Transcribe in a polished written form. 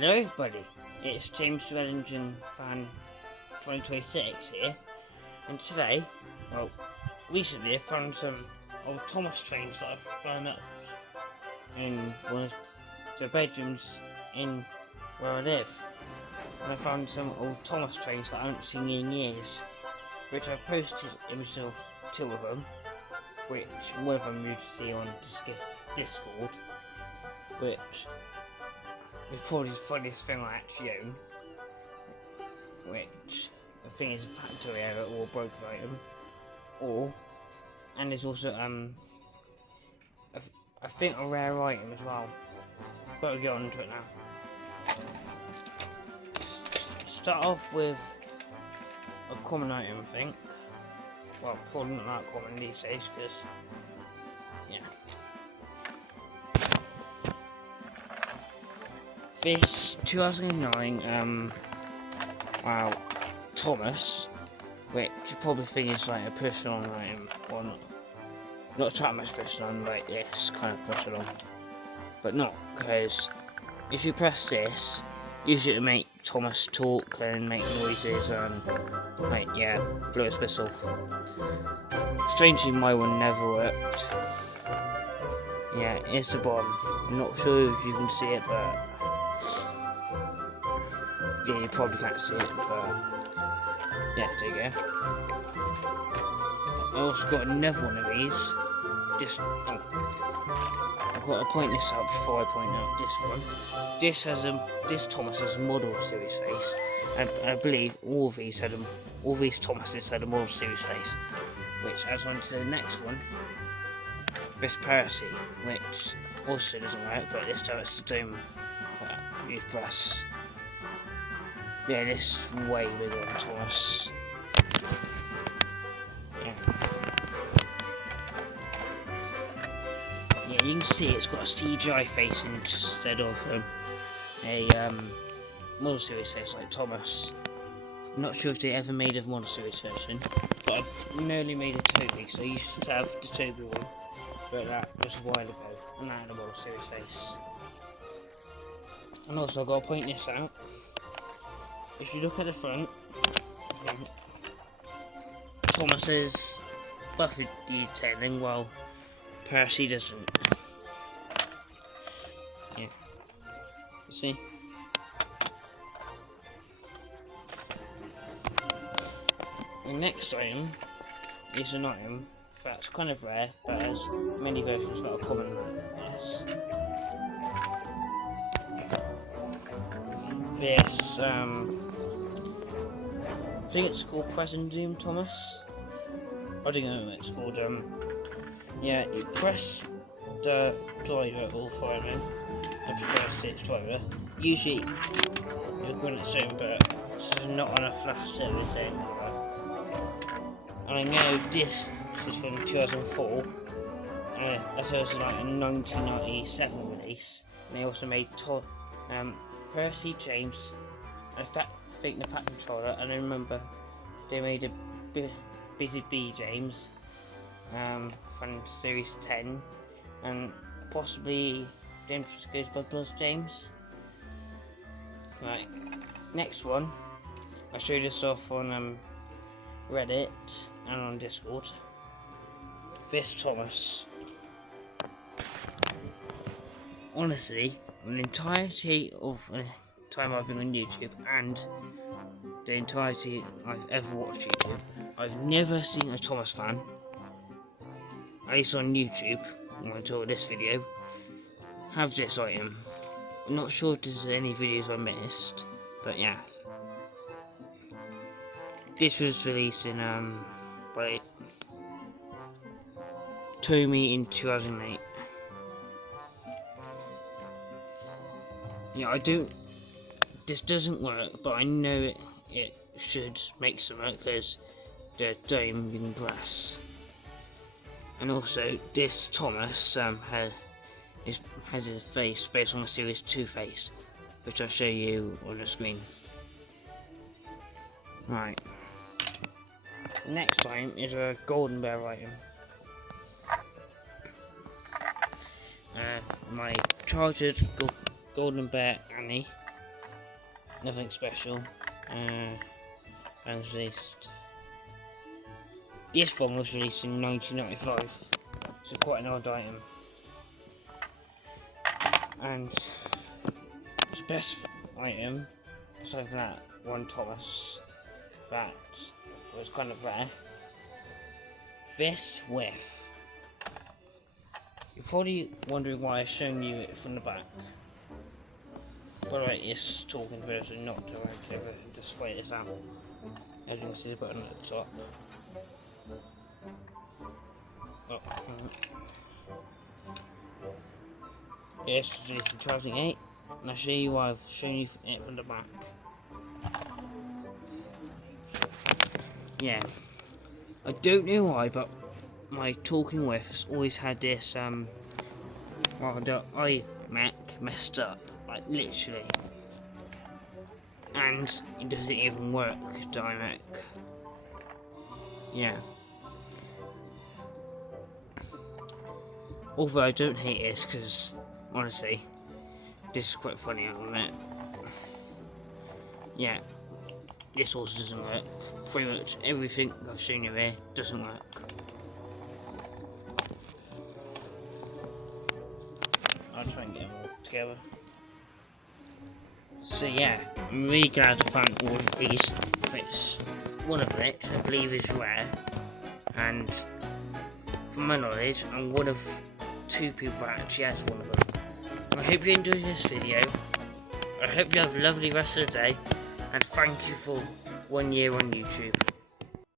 Hello everybody, it's James Reddington Fan 2026 here, and today, recently I found some old Thomas trains that I've thrown up in one of the bedrooms in where I live, and I found some old Thomas trains that I haven't seen in years, which I posted images of two of them, which one of them you see on Discord, which is probably the funniest thing I actually own, which I think is a factory error or a broken item, and there's also I think a rare item as well, but we'll get on to it now. Start off with a common item, I think. Well, probably not that common these days, because yeah. This 2009 Thomas, which you probably think is like a push along item, or not that much push along, like this kind of push along, but not, because if you press this, usually it'll make Thomas talk and make noises and blow his whistle. Strangely, my one never worked. Yeah, it's the bomb. I'm not sure if you can see it, but yeah, you probably can't see it, but yeah, there you go. I also got another one of these. I've got to point this out before I point out this one. This Thomas has a model series face, and I believe all these Thomases had a model series face, which adds on to the next one. This Percy, which also doesn't work, but this time it's the dome. You press. Yeah, this is way bigger than Thomas. Yeah, you can see it's got a CGI face instead of a model series face like Thomas. I'm not sure if they ever made a model series version, but I nearly made a Toby, so I used to have the Toby one, but that was a while ago, and I had a model series face. And also I've got to point this out. If you look at the front, Thomas is buffy detailing while Percy doesn't. Yeah. You see? The next item is an item that's kind of rare, but has many versions that are common. Yes. This, I think it's called Present Doom Thomas. I don't know what it's called. Yeah, you press the driver or fireman, I prefer stage driver. Usually, you're going to assume, but this is not on a flash service anymore. And I know this is from 2004. That's also like a 1997 release. And they also made Percy, James, I think the Fat Controller, and I remember they made a Busy Bee James from Series 10, and possibly James Ghostbusters James. Right, next one, I showed this off on Reddit and on Discord. This Thomas. Honestly, the entirety of the time I've been on YouTube and the entirety I've ever watched YouTube, I've never seen a Thomas fan, at least on YouTube, until this video, have this item. I'm not sure if there's any videos I missed, but yeah. This was released in by Tomy in 2008. Yeah, this doesn't work, but I know it should make some work because the dome being pressed. And also, this Thomas has a face based on a Series 2 face, which I'll show you on the screen. Right. Next item is a Golden Bear item. My childhood Golden Bear Annie, nothing special. And released. This one was released in 1995, so quite an old item. And the best item, aside from that one Thomas, that was kind of rare. This Whiff. You're probably wondering why I've shown you it from the back. By the way, it's talking version, not directly version. Display this out. As you can see, the button at the top. Oh, yes, it's released in 2008, and I'll show you why I've shown you it from the back. Yeah, I don't know why, but my Talking Whiff has always had this, well, the iMac messed up, like literally. And it doesn't even work, the iMac. Yeah. Although I don't hate this, because honestly, this is quite funny, I'll admit. Yeah, this also doesn't work. Pretty much everything I've shown you here doesn't work. I'll try and get them all together. So yeah, I'm really glad I found all of these bits. One of which I believe is rare, and from my knowledge, I'm one of 2 people that actually has one of them. I hope you enjoyed this video. I hope you have a lovely rest of the day, and thank you for 1 year on YouTube.